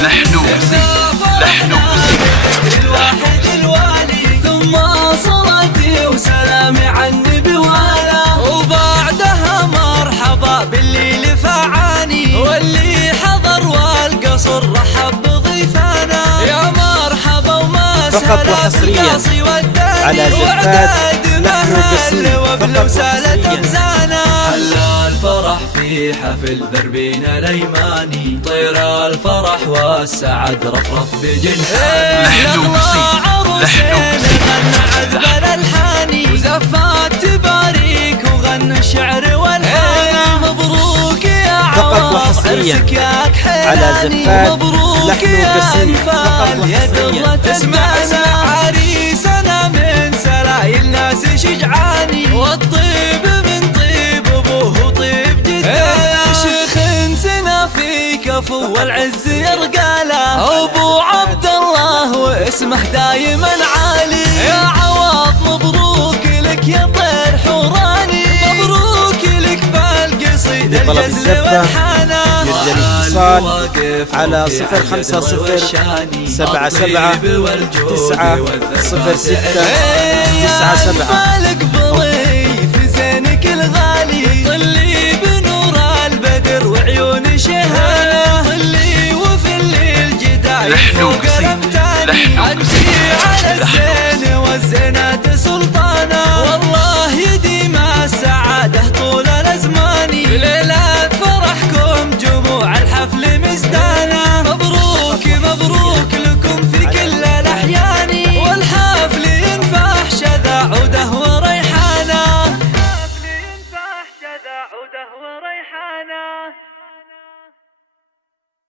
لحن الواحد الوالي، ثم صلاتي وسلامي على النبي واله، وبعدها مرحبا باللي لفعاني، واللي حضر والقصر رحب بضيفانا. يا مرحبا ومسهلا بالقاصي والداني، على زفات لحن وقصيد وبلوسالة بزانا. هلا الفرح في حفل دربنا الايماني، طير الفرح والسعد رفرف بجنحاني. يلا عروسين غنى عذب الالحاني، وزفات تباريك وغنى الشعر والحاني. مبروك يا عوض عرسك يا كحيلاني، مبروك يا انفال يا درة اسمعنا. عريسنا من سلايل ناس شجعاني، والطيب من طيب ابوه وطيب جده. شيخ سنا في كفو والعز يرقاله، ابو عبد الله واسمه دايما عالي. يا عوض مبروك لك يا طير حوراني، مبروك لك بالقصيد الجزل والحنان. يرجى الاتصال على 050-906-997. مالك بضيف زينك الغالي، طلي بنور البدر وعيون شهانه، طلي وفي الليل جدايل فوق الامتاني. انتي على الزين والزينات سلطانه، والله يديم السعاده طول الازمان. بليلة فرحكم جموع الحفل مزدانه، مبروك مبروك لكم في كل الاحيان، والحفل ينفح شذا عوده وريحانه. الحفل ينفح شذا عوده وريحانه.